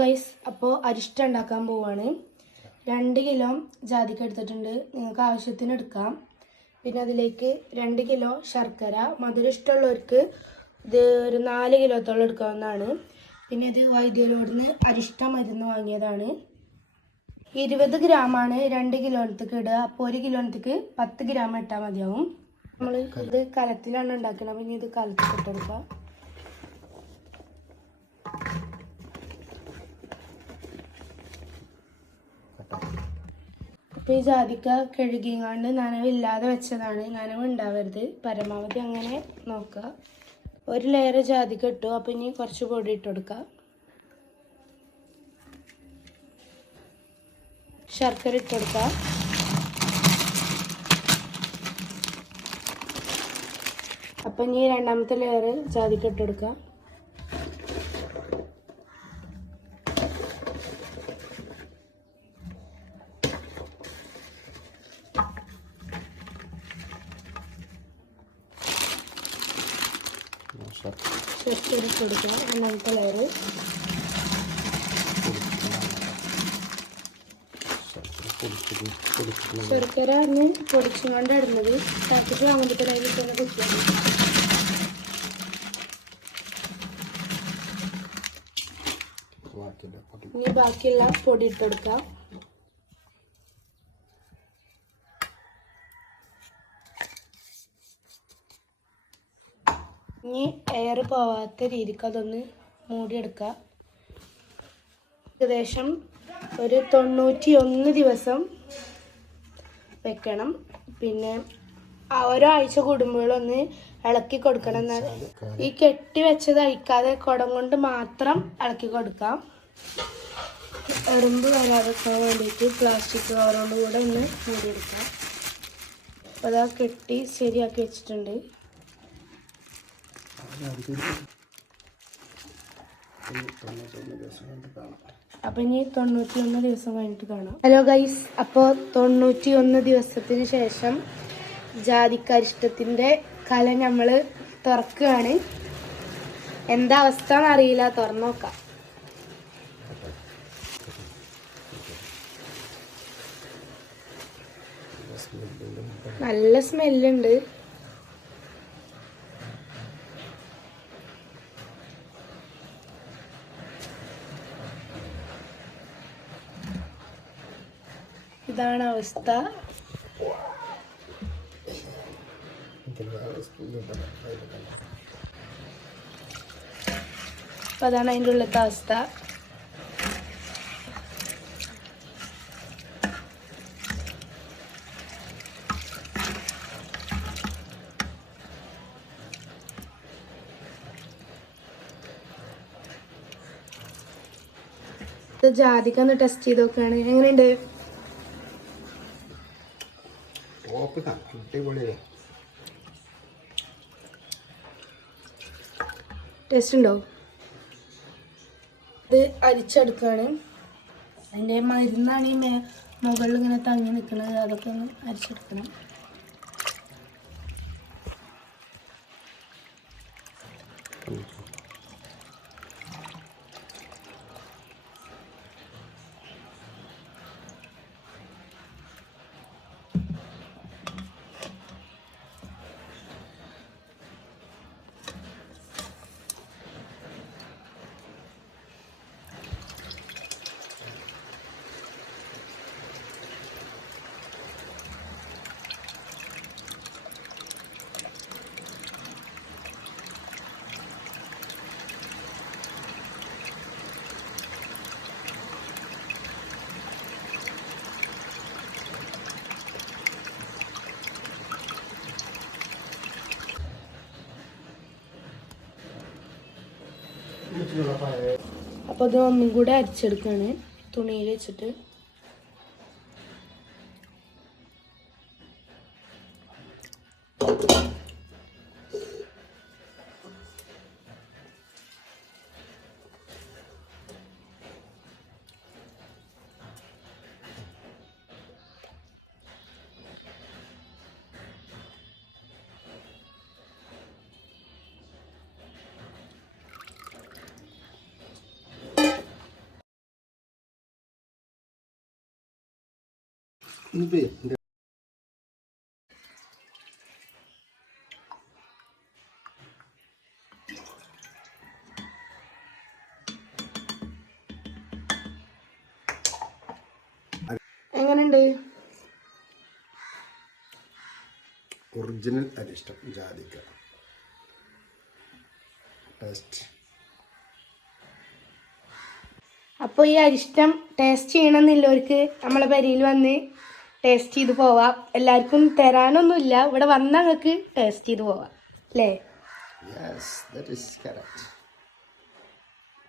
Guys, അപ്പോൾ അരിഷ്ട ഉണ്ടാക്കാൻ പോവാണ്. 2 കിലോ ജാതിക്ക എടുത്തിട്ടുണ്ട്. നിങ്ങൾക്ക് ആവശ്യത്തിന് എടുക്കാം. പിന്നെ അതിലേക്ക് 2 കിലോ ശർക്കര. മധുരം ഇഷ്ടമുള്ളവർക്ക് ഇത് ഒരു 4 കിലോത്തോളം എടുക്കാവുന്നതാണ്. പിന്നെ ഇത് വൈദ്യരോടുന്ന് അരിഷ്ട മരുന്ന് വാങ്ങിയതാണ്. 20 ഗ്രാമാണ് 2 കിലോത്തേക്ക് ഇടുക. അപ്പോൾ 1 കിലോത്തേക്ക് 10 ഗ്രാം ഇട്ടാൽ മതിയാവും. നമ്മൾ ഇത് കലത്തിലാണ് ഉണ്ടാക്കുന്നത്. പിന്നെ ഇത് കലത്തിൽ ഇട്ടെടുക്കാം. അപ്പോൾ ഈ ജാതിക്ക കഴുകിങ്ങാണ്ട് നനവില്ലാതെ വെച്ചതാണ്. നനവ് ഉണ്ടാവരുത്, പരമാവധി അങ്ങനെ നോക്കുക. 1 ലെയർ ജാതിക്ക ഇട്ടു. അപ്പോൾ ഇനി കുറച്ച് പൊടി ഇട്ട് കൊടുക്കുക. ശർക്കര ഇട്ട് കൊടുക്കുക. അപ്പം ഇനി 2ാമത്തെ ലെയർ ജാതിക്ക ഇട്ട് കൊടുക്കുക. ശർക്കര ഇട്ട് കൊടുക്കുക. 2ാമത്തെ ലെയർ ശർക്കര പൊടിച്ചുകൊണ്ട് ഇടുന്നത് പാക്കറ്റ് വാങ്ങുമ്പോൾ അതിൽ തന്നെ കുത്തിയാണ്. ഇനി ബാക്കിയുള്ള പൊടി ഇട്ടെടുക്കാം. ഇനി എയർ പോവാത്ത രീതിക്ക് അതൊന്ന് മൂടിയെടുക്കുക. ഏകദേശം ഒരു 91 ദിവസം വെക്കണം. പിന്നെ ഒരാഴ്ച കൂടുമ്പോഴൊന്ന് ഇളക്കി കൊടുക്കണം. ഈ കെട്ടി വെച്ചത് അഴിക്കാതെ കുടം കൊണ്ട് മാത്രം ഇളക്കി കൊടുക്കാം. എറുമ്പ് വരാതെക്കാൻ വേണ്ടിയിട്ട് പ്ലാസ്റ്റിക് കവറോട് കൂടെ ഒന്ന് മൂടിയെടുക്കാം. അപ്പോൾ അതാ കെട്ടി ശരിയാക്കി വെച്ചിട്ടുണ്ട്. അപ്പം ഇനി 91 ദിവസം കഴിഞ്ഞിട്ട് കാണാം. ഹലോ ഗൈസ്, അപ്പോൾ 91 ദിവസത്തിന് ശേഷം ജാതിക്കരിഷ്ടത്തിൻ്റെ കല നമ്മൾ തുറക്കുകയാണ്. എന്താ അവസ്ഥ എന്നറിയില്ല, തുറന്നു നോക്കാം. നല്ല സ്മെല്ലുണ്ട്. ഇതാണ് അവസ്ഥ. അപ്പം അതാണ് അതിൻ്റെ ഉള്ളത്തെ അവസ്ഥ. ഇത് ജാതിക്ക ഒന്ന് ടെസ്റ്റ് ചെയ്ത് നോക്കുകയാണ്. എങ്ങനെയുണ്ട്? ടേസ്റ്റ് ഉണ്ടോ? ഇത് അരിച്ചെടുക്കുകയാണ്. അതിൻ്റെ മരുന്നാണ് ഈ മുകളിൽ ഇങ്ങനെ തങ്ങി നിൽക്കുന്നത്. അതൊക്കെ ഒന്ന് അരിച്ചെടുക്കണം. അപ്പോൾ ഇത് ഒന്നും കൂടെ അരിച്ചെടുക്കുകയാണ് തുണിയിൽ വെച്ചിട്ട്. എങ്ങനെയുണ്ട്? ഒറിജിനൽ അരിഷ്ടം ജാതിക്ക ടേസ്റ്റ്. അപ്പോൾ ഈ അരിഷ്ടം ടേസ്റ്റ് ചെയ്യണമെന്നുള്ളവർക്ക് നമ്മളെ പെരയിൽ വന്ന് ടേസ്റ്റ് ചെയ്ത് പോവാം. എല്ലാവർക്കും തരാനൊന്നുമില്ല, ഇവിടെ വന്നാൽ നിങ്ങൾക്ക് ടേസ്റ്റ് ചെയ്ത് പോവാം അല്ലേ? Yes, that is correct.